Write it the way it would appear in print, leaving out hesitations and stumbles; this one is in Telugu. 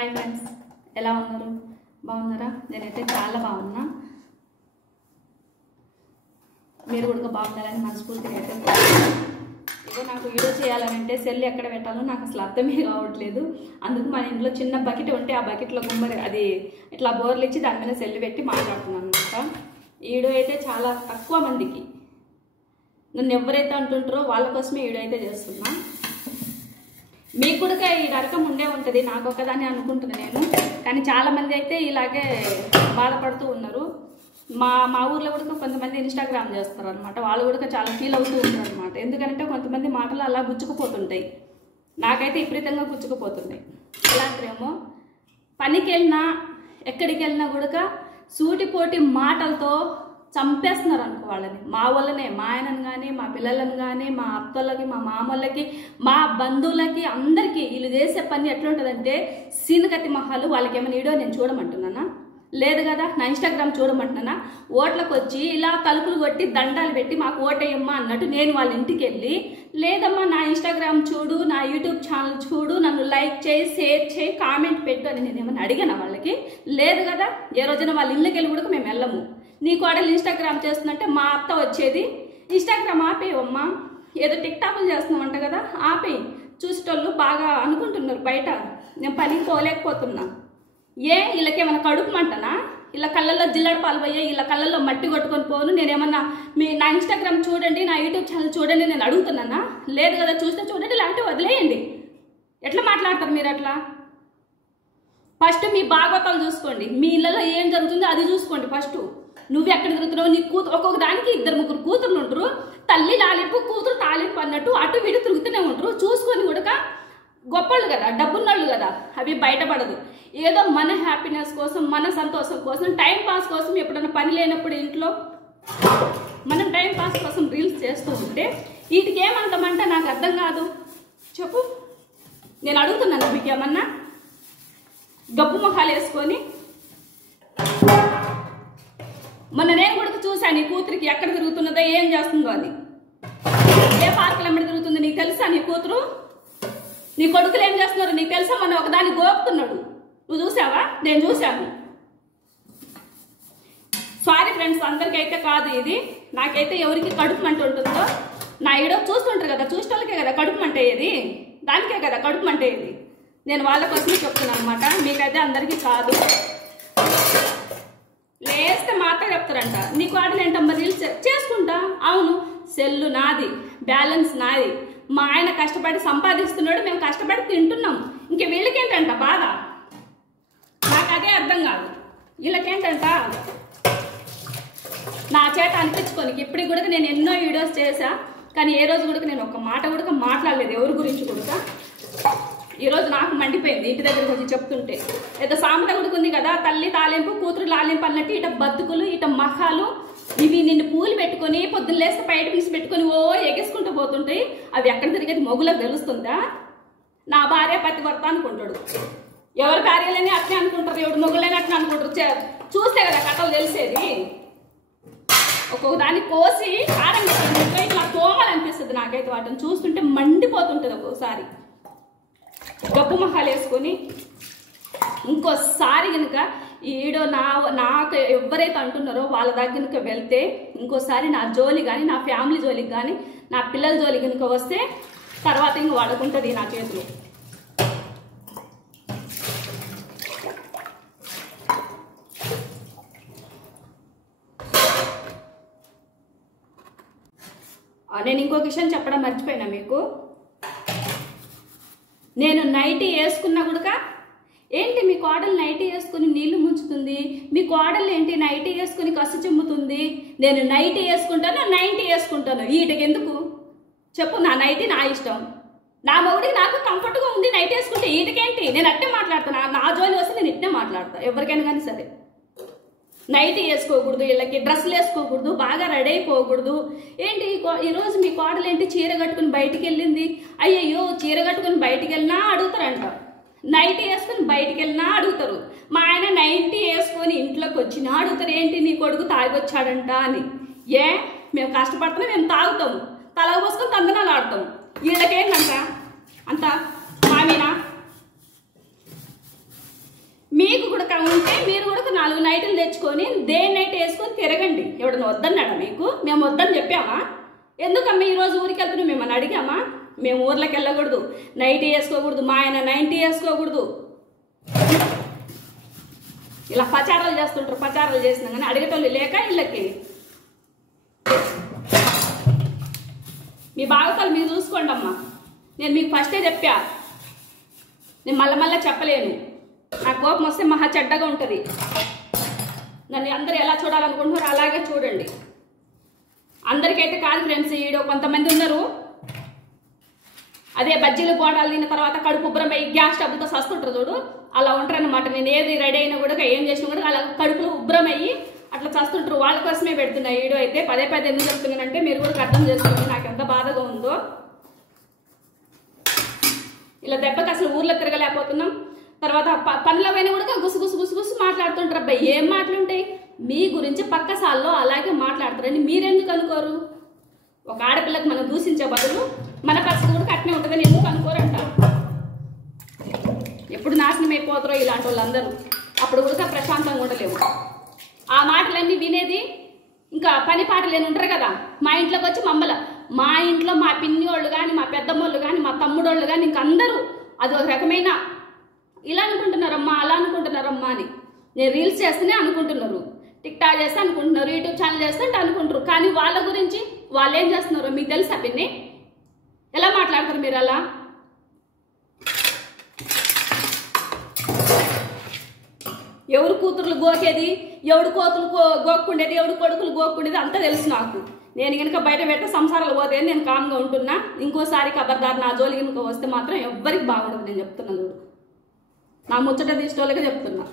హాయ్ ఫ్రెండ్స్, ఎలా ఉన్నారు? బాగున్నారా? నేనైతే చాలా బాగున్నా. మీరు కూడా బాగుండాలని మనస్ఫూర్తిగా అయితే ఇగో నాకు వీడియో చేయాలంటే సెల్ ఎక్కడ పెట్టాలో నాకు అసలు అర్థమే కావట్లేదు. అందుకు మన ఇంట్లో చిన్న బకెట్ ఉంటే ఆ బకెట్లో గుమ్మరి అది ఇట్లా బోర్లు ఇచ్చి దాని మీద సెల్ పెట్టి మాట్లాడుతున్నాను అనమాట. ఈ వీడియో అయితే చాలా తక్కువ మందికి, నన్ను ఎవరైతే అంటుంటారో వాళ్ళ కోసమే వీడియో అయితే చేస్తున్నా. మీకు కూడా ఈ నరకం ఉండే ఉంటుంది, నాకు ఒకదాన్ని అనుకుంటున్నాను నేను, కానీ చాలామంది అయితే ఇలాగే బాధపడుతూ ఉన్నారు. మా ఊర్లో కూడా కొంతమంది ఇన్స్టాగ్రామ్ చేస్తారు అనమాట. వాళ్ళు కూడా చాలా ఫీల్ అవుతూ ఉంటారు అనమాట. ఎందుకంటే కొంతమంది మాటలు అలా గుచ్చుకుపోతుంటాయి, నాకైతే విపరీతంగా గుచ్చుకుపోతున్నాయి. ఇలాంటివేమో పనికి వెళ్ళినా ఎక్కడికి వెళ్ళినా కూడా సూటిపోటి మాటలతో చంపేస్తున్నారు అనుకో వాళ్ళని. మా వల్లనే మా ఆయనను కానీ, మా పిల్లలను కానీ, మా అత్తలకి, మా మామూళ్ళకి, మా బంధువులకి, అందరికీ వీళ్ళు చేసే పని ఎట్లుంటుందంటే సీనగతి మహాలు. వాళ్ళకి ఏమైనా వీడియో నేను చూడమంటున్నానా? లేదు కదా. నా ఇన్స్టాగ్రామ్ చూడమంటున్నానా? ఓట్లకు వచ్చి ఇలా తలుపులు కొట్టి దండాలు పెట్టి మాకు ఓటేయమ్మా అన్నట్టు నేను వాళ్ళ ఇంటికి వెళ్ళి, లేదమ్మా నా ఇన్స్టాగ్రామ్ చూడు, నా యూట్యూబ్ ఛానల్ చూడు, నన్ను లైక్ చేయి, షేర్ చేయి, కామెంట్ పెట్టు అని నేను ఏమన్నా అడిగాను వాళ్ళకి? లేదు కదా. ఏ రోజున వాళ్ళ ఇళ్ళకి వెళ్ళి కూడా మేము వెళ్ళము. నీ కోడలు ఇన్స్టాగ్రామ్ చేస్తున్నట్టే మా అత్త వచ్చేది, ఇన్స్టాగ్రామ్ ఆపేయమ్మా, ఏదో టిక్టాక్లు చేస్తున్నామంట కదా, ఆపేయి. చూసేటోళ్ళు బాగా అనుకుంటున్నారు బయట, నేను పనికి పోలేకపోతున్నా. వీళ్ళకేమైనా కడుపుమంటనా? ఇలా కళ్ళల్లో జిల్లడ పాలు పోయాయి, ఇలా కళ్ళల్లో మట్టి కొట్టుకొని పోను. నేనేమన్నా నా ఇన్స్టాగ్రామ్ చూడండి, నా యూట్యూబ్ ఛానల్ చూడండి నేను అడుగుతున్నానా? లేదు కదా. చూస్తే చూడండి, లేకపోతే వదిలేయండి. ఎట్లా మాట్లాడతారు మీరు అట్లా? ఫస్ట్ మీ భాగవతాలు చూసుకోండి, మీ ఇళ్ళలో ఏం జరుగుతుందో అది చూసుకోండి ఫస్ట్. నువ్వు ఎక్కడ తిరుగుతున్నావు? నీ కూతురు ఒక్కొక్క దానికి 2-3 కూతుర్లు ఉంటారు. తల్లి లాలింపు, కూతురు తాలింపు అన్నట్టు అటు వీడు తిరుగుతూనే ఉంటారు. చూసుకొని కూడా గొప్పలు కదా, డబ్బున్నోళ్ళు కదా, అవి బయటపడదు. ఏదో మన హ్యాపీనెస్ కోసం, మన సంతోషం కోసం, టైం పాస్ కోసం, ఎప్పుడన్నా పని లేనప్పుడు ఇంట్లో మనం టైం పాస్ కోసం రీల్స్ చేస్తూ ఉంటే వీటికి ఏమంటామంటే నాకు అర్థం కాదు. చెప్పు, నేను అడుగుతున్నాను, మీకు ఏమన్నా గబ్బు మొహాలు వేసుకొని? మొన్న నేను కూడా చూశాను నీ కూతురికి ఎక్కడ తిరుగుతున్నదో, ఏం చేస్తుందో అని. ఏ పార్కులు ఎమ్మడి తిరుగుతుందో నీకు తెలుసా? నీ కూతురు, నీ కొడుకులు ఏం చేస్తున్నారు నీకు తెలుసా? మొన్న ఒకదాన్ని గోపుతున్నాడు, నువ్వు చూసావా? నేను చూశాను. సారీ ఫ్రెండ్స్, అందరికైతే కాదు ఇది. నాకైతే ఎవరికి కడుపు మంట ఉంటుందో, నా వీడియో చూస్తుంటారు కదా, చూసేటోళ్ళకే కదా కడుపు మంట అయ్యేది, దానికే కదా కడుపు మంట అయ్యేది. నేను వాళ్ళ కోసమే చెప్తున్నాను అనమాట, మీకైతే అందరికీ కాదు. లేస్తే మాత్రం చెప్తారంట, నీకు ఆటలు ఏంటమ్మా రీల్స్ చేసుకుంటా. అవును, సెల్లు నాది, బ్యాలెన్స్ నాది, మా ఆయన కష్టపడి సంపాదిస్తున్నాడు, మేము కష్టపడి తింటున్నాం. ఇంక వీళ్ళకేంటంట బాధ? నాకు అదే అర్థం కాదు. వీళ్ళకేంటంట నా చేత అనిపించుకోనికి. ఇప్పటికి కూడా నేను ఎన్నో వీడియోస్ చేశా, కానీ ఏ రోజు కూడా నేను ఒక మాట కూడా మాట్లాడలేదు ఎవరి గురించి కూడా. ఈరోజు నాకు మండిపోయింది ఇంటి దగ్గరకు వచ్చి చెప్తుంటే. ఏదో సామెత కూడా ఉంది కదా, తల్లి తాలింపు కూతురు లాలింపు అన్నట్టు ఇట బతుకులు, ఇట మహాలు, ఇవి నిన్ను పూలు పెట్టుకొని పొద్దున్న లేస్తే బయట పిలిచి పెట్టుకొని ఎగేసుకుంటూ పోతుంటాయి. అవి ఎక్కడ తిరిగేది మొగులకు తెలుస్తుందా? నా భార్య పతివర్త అనుకుంటాడు, ఎవరి భార్యలని అట్నే అనుకుంటారు, ఎవరు మొగులని అట్నే అనుకుంటారు. చూస్తే కదా కథలు తెలిసేది. ఒక్కొక్క దాన్ని కోసి కారం పెట్టిన ఇట్లా తోమాలనిపిస్తుంది నాకైతే. వాటిని చూస్తుంటే మండిపోతుంటుంది ఒక్కొక్కసారి. గబ్బు మహాలు వేసుకొని ఇంకోసారి కనుక ఈడో నాకు ఎవరైతే అంటున్నారో వాళ్ళ దగ్గరికి వెళ్తే, ఇంకోసారి నా జోలి కానీ, నా ఫ్యామిలీ జోలికి కానీ, నా పిల్లల జోలికి కనుక వస్తే తర్వాత ఇంక వాడుకుంటుంది నా చేతులు. నేను ఇంకొక విషయం చెప్పడం మర్చిపోయినా మీకు. నేను నైటీ వేసుకున్నా కూడా ఏంటి మీ కోడలు నైటీ వేసుకుని నీళ్లు ముంచుతుంది, మీ కోడలు ఏంటి నైటీ వేసుకుని కసు చిమ్ముతుంది. నేను నైటీ వేసుకుంటాను, 90 వేసుకుంటాను. వీటికి ఎందుకు చెప్పు? నా నైటీ నా ఇష్టం, నా మొగుడికి నాకు కంఫర్ట్గా ఉంది నైటీ వేసుకుంటే వీటికేంటి? నేను అట్టే మాట్లాడతాను. నా జోలి వస్తే నేను ఇట్టే మాట్లాడతాను ఎవరికైనా కానీ సరే. నైటీ వేసుకోకూడదు, వీళ్ళకి డ్రెస్సులు వేసుకోకూడదు, బాగా రెడీ అయిపోకూడదు. ఏంటి ఈరోజు మీ కోడలు ఏంటి చీర కట్టుకుని బయటికి వెళ్ళింది? అయ్యయ్యో, చీర కట్టుకుని బయటికి వెళ్ళినా అడుగుతారంట, నైటీ వేసుకుని బయటికి వెళ్ళినా అడుగుతారు. మా ఆయన నైటీ వేసుకొని ఇంట్లోకి వచ్చినా అడుగుతారు, ఏంటి నీ కొడుకు తాగొచ్చాడంట అని. మేము కష్టపడుతున్నాం, మేము తాగుతాము, తల పోసుకొని తందనాలు ఆడతాం. వీళ్ళకేంటంట అంత మామీనా? 4 నైట్లు తెచ్చుకొని డే నైట్ వేసుకొని తిరగండి. ఎవడన్నా వద్దన్నాడా మీకు? మేము వద్దని చెప్పామా? ఎందుకమ్మా ఈరోజు ఊరికి వెళ్తున్నాం మిమ్మల్ని అడిగామా? మేము ఊర్లోకి వెళ్ళకూడదు, నైట్ వేసుకోకూడదు, మా ఆయన 90 వేసుకోకూడదు, ఇలా ప్రచారాలు చేస్తుంటారు. ప్రచారాలు చేసినా కానీ అడిగేటోళ్ళు లేక ఇళ్ళకి. మీ బాగోతాలు మీరు చూసుకోండి అమ్మా. నేను మీకు ఫస్టే చెప్పా, నేను మళ్ళీ చెప్పలేను. నా కోపం వస్తే మహా చెడ్డగా ఉంటుంది. నన్ను అందరూ ఎలా చూడాలనుకుంటున్నారో అలాగే చూడండి. అందరికైతే కాదు ఫ్రెండ్స్, ఈడో కొంతమంది ఉన్నారు అదే బజ్జీలు బోండాలు తిన్న తర్వాత కడుపు ఉబ్బరం అయ్యి గ్యాస్ ట్రబుల్తో సస్తుంటారు చూడు, అలా ఉంటారు అనమాట. నేను ఏది రెడీ అయినా కూడా ఏం చేసినా కూడా అలా కడుపులో ఉబ్బరం అయ్యి అట్లా చస్తుంటారు. వాళ్ళ కోసమే పెడుతున్నా వీడియో అయితే. పదే ఎందుకు చెప్తున్నానంటే మీరు కూడా అర్థం చేసుకోండి నాకు ఎంత బాధగా ఉందో. ఇలా దెబ్బకి అసలు ఊర్లో తిరగలేకపోతున్నాం. తర్వాత పనుల పైన కూడా గుసు మాట్లాడుతుంటారు. అబ్బాయి ఏం మాటలుంటాయి మీ గురించి? పక్క సాల్లో అలాగే మాట్లాడతారని మీరెందుకు అనుకోరు? ఒక ఆడపిల్లకి మనం దూషించే బదులు మన పరిస్థితి కూడా కట్నే ఉంటుందని ఎందుకు అనుకోరంట? ఎప్పుడు నాశనం అయిపోతారో ఇలాంటి వాళ్ళందరూ. అప్పుడు కూడా ప్రశాంతంగా ఉండలేము. ఆ మాటలన్నీ వినేది ఇంకా పని పాటలు లేని ఉంటారు కదా, మా ఇంట్లోకి వచ్చి మా ఇంట్లో మా పిన్ని వాళ్ళు కానీ, మా పెద్దమ్మోళ్ళు కానీ, మా తమ్ముడోళ్ళు కానీ ఇంకందరూ అది ఒక రకమైన ఇలా అనుకుంటున్నారమ్మా, అలా అనుకుంటున్నారమ్మా అని. నేను రీల్స్ చేస్తేనే అనుకుంటున్నారు, టిక్టాక్ చేస్తే అనుకుంటున్నారు, యూట్యూబ్ ఛానల్ చేస్తే అంటే అనుకుంటారు. కానీ వాళ్ళ గురించి వాళ్ళు ఏం చేస్తున్నారో మీకు తెలుసా? పిన్ని ఎలా మాట్లాడతారు మీరు? అలా ఎవరు కూతుర్లు గోకేది, ఎవడు కోతులు గోక్కుండేది, ఎవడు కొడుకులు గోక్కుండేది అంతా తెలుసు నాకు. నేను కనుక బయట పెడితే సంసారాలు పోతే నేను కామ్గా ఉంటున్నా. ఇంకోసారి ఖబర్దార్ నా జోలికి కనుక వస్తే మాత్రం ఎవ్వరికి బాగుండదు. నేను చెప్తున్నా చూడు, నా ముచ్చట తీసుకోలేక చెప్తున్నా.